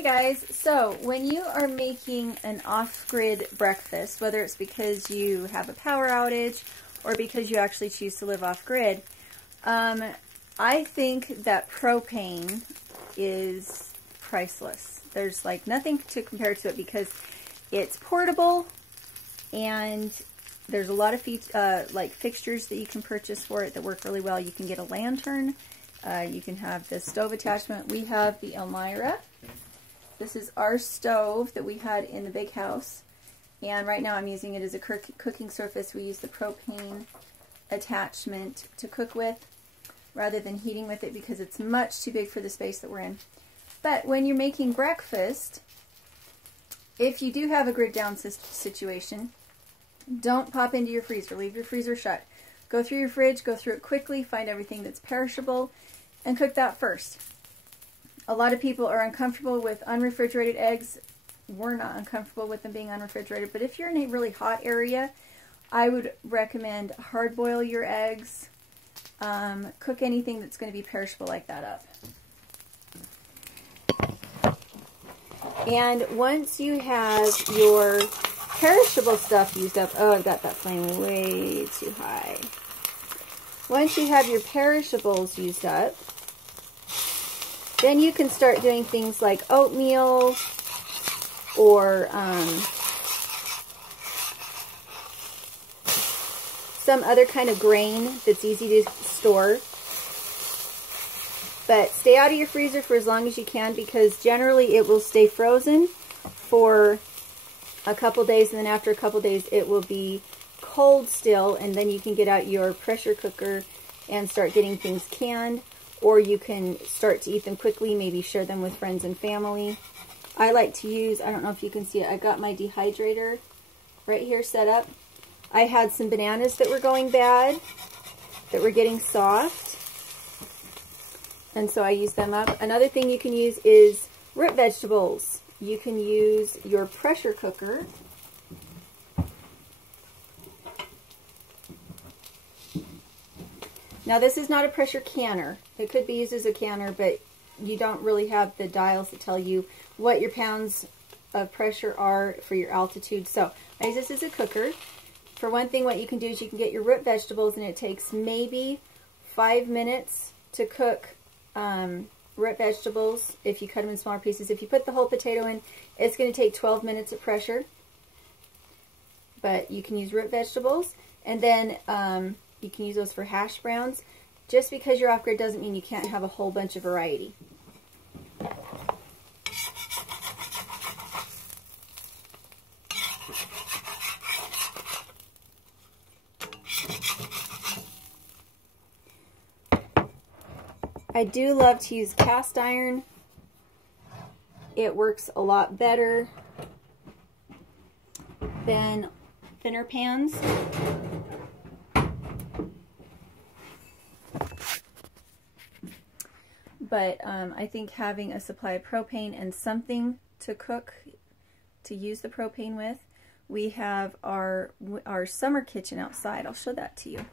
Hey guys, so when you are making an off-grid breakfast, whether it's because you have a power outage or because you actually choose to live off-grid, I think that propane is priceless. There's like nothing to compare to it because it's portable and there's a lot of like fixtures that you can purchase for it that work really well. You can get a lantern. You can have the stove attachment. We have the Elmira. This is our stove that we had in the big house. And right now I'm using it as a cooking surface. We use the propane attachment to cook with rather than heating with it because it's much too big for the space that we're in. But when you're making breakfast, if you do have a grid down situation, don't pop into your freezer. Leave your freezer shut. Go through your fridge, go through it quickly, find everything that's perishable, and cook that first. A lot of people are uncomfortable with unrefrigerated eggs. We're not uncomfortable with them being unrefrigerated, but if you're in a really hot area, I would recommend hard boil your eggs. Cook anything that's going to be perishable like that up. And once you have your perishable stuff used up, oh, I've got that flame way too high. Once you have your perishables used up, then you can start doing things like oatmeal or some other kind of grain that's easy to store. But stay out of your freezer for as long as you can because generally it will stay frozen for a couple days, and then after a couple days it will be cold still, and then you can get out your pressure cooker and start getting things canned, or you can start to eat them quickly, maybe share them with friends and family. I like to use, I don't know if you can see it, I got my dehydrator right here set up. I had some bananas that were going bad, that were getting soft, and so I used them up. Another thing you can use is root vegetables. You can use your pressure cooker. Now this is not a pressure canner. It could be used as a canner, but you don't really have the dials that tell you what your pounds of pressure are for your altitude. So I use this as a cooker. For one thing, what you can do is you can get your root vegetables, and it takes maybe 5 minutes to cook root vegetables if you cut them in smaller pieces. If you put the whole potato in, it's going to take 12 minutes of pressure. But you can use root vegetables, and then you can use those for hash browns. Just because you're off-grid doesn't mean you can't have a whole bunch of variety. I do love to use cast iron. It works a lot better than thinner pans. But I think having a supply of propane and something to cook, to use the propane with. We have our summer kitchen outside. I'll show that to you.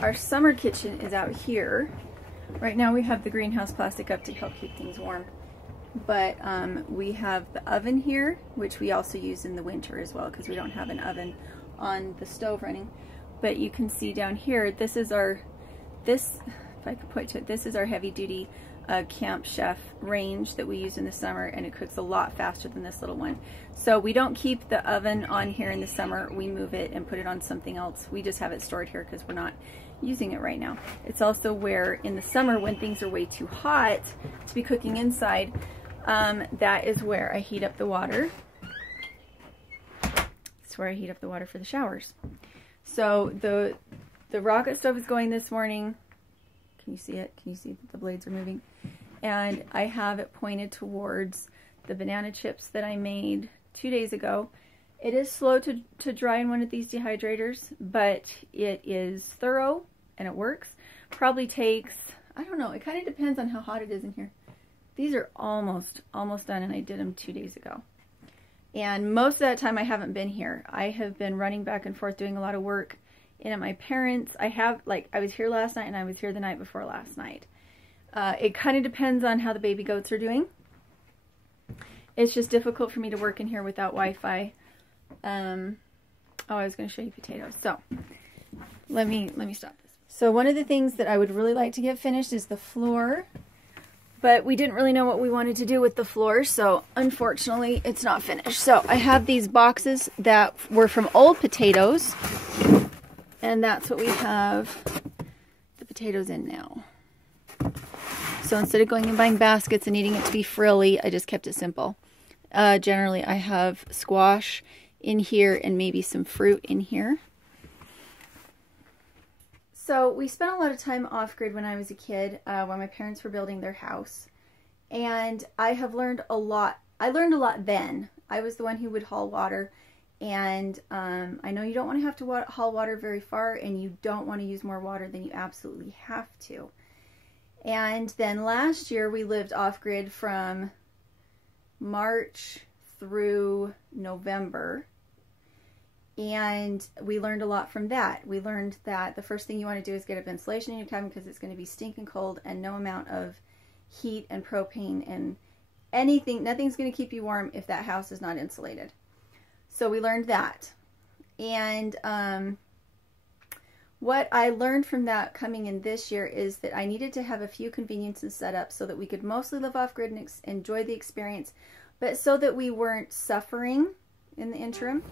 Our summer kitchen is out here. Right now we have the greenhouse plastic up to help keep things warm. But we have the oven here, which we also use in the winter as well because we don't have an oven on the stove running. But you can see down here, this is our, if I could point to it, this is our heavy duty Camp Chef range that we use in the summer, and it cooks a lot faster than this little one. So we don't keep the oven on here in the summer. We move it and put it on something else. We just have it stored here because we're not using it right now. It's also where in the summer when things are way too hot to be cooking inside, that is where I heat up the water. It's where I heat up the water for the showers. So the rocket stove is going this morning. Can you see it? Can you see the blades are moving? And I have it pointed towards the banana chips that I made 2 days ago. It is slow to dry in one of these dehydrators, but it is thorough and it works. Probably takes, I don't know, it kind of depends on how hot it is in here. These are almost done, and I did them 2 days ago. And most of that time I haven't been here. I have been running back and forth doing a lot of work in at my parents'. I was here last night and I was here the night before last night. It kind of depends on how the baby goats are doing. It's just difficult for me to work in here without Wi-Fi. Oh, I was going to show you potatoes. So let me stop this. So one of the things that I would really like to get finished is the floor. But we didn't really know what we wanted to do with the floor, so unfortunately it's not finished. So I have these boxes that were from old potatoes, and that's what we have the potatoes in now. So instead of going and buying baskets and needing it to be frilly, I just kept it simple. Generally I have squash in here and maybe some fruit in here. So we spent a lot of time off-grid when I was a kid, when my parents were building their house. And I have learned a lot. I learned a lot then. I was the one who would haul water. And I know you don't want to have to haul water very far, and you don't want to use more water than you absolutely have to. And then last year we lived off-grid from March through November. And we learned a lot from that. We learned that the first thing you want to do is get up insulation in your cabin because it's going to be stinking cold, and no amount of heat and propane and anything, nothing's going to keep you warm if that house is not insulated. So we learned that. And what I learned from that coming in this year is that I needed to have a few conveniences set up so that we could mostly live off-grid and enjoy the experience, but so that we weren't suffering in the interim.